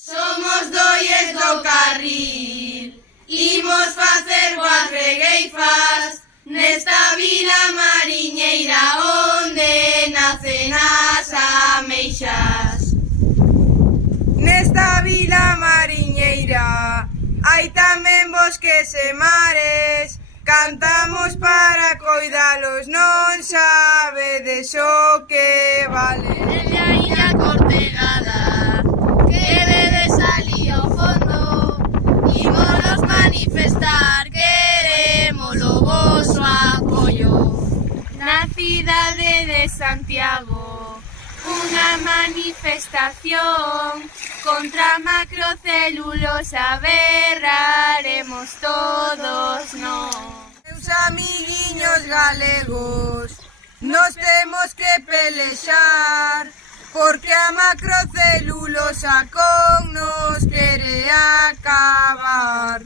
Somos doies do carril, imos facer boas regueifas nesta vila mariñeira onde nacen as ameixas. Nesta vila mariñeira hai tamén bosques e mares, cantamos para coidalos, non sabedes o que vale. Ella illa cortegada, que vedes ali ao fondo, ímonos manifestar, queremos o voso apoio. Na cidade de Santiago, unha manifestación contra a macrocelulosa, berraremos todos nós. Meus amiguiños galegos, nos temos que pelexar, porque a macrocelulosa con nos quere acabar.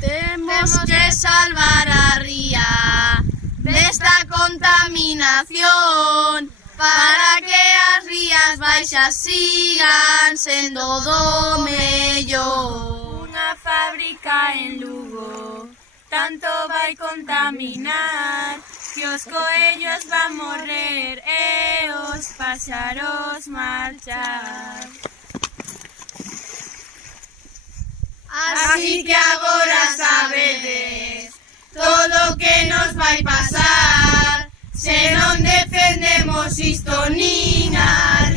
Temos que salvar a ría desta contaminación para que as rías baixas sigan sendo do mellor. Unha fábrica en Lugo tanto vai contaminar que os coellos van morrer e os páxaros marchar. Así que agora sabedes todo o que nos vai pasar se non defendemos isto nin a